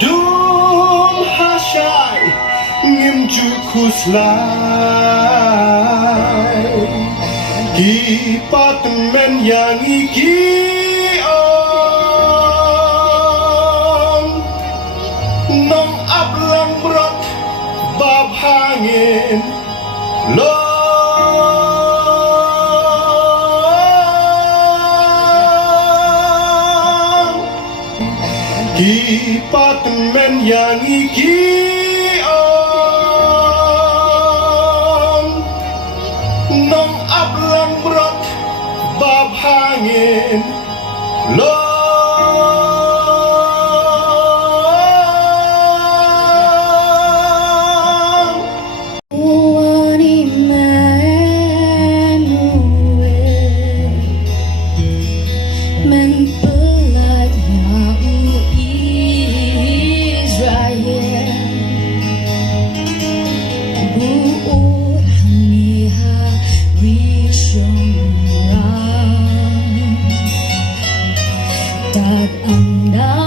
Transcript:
Dum hashai ngim ju kuslai ki patmen yang iki on nong ablang brot bab hangin lo di patmen yang iki on nong ablang brot bab hangin lo tak anda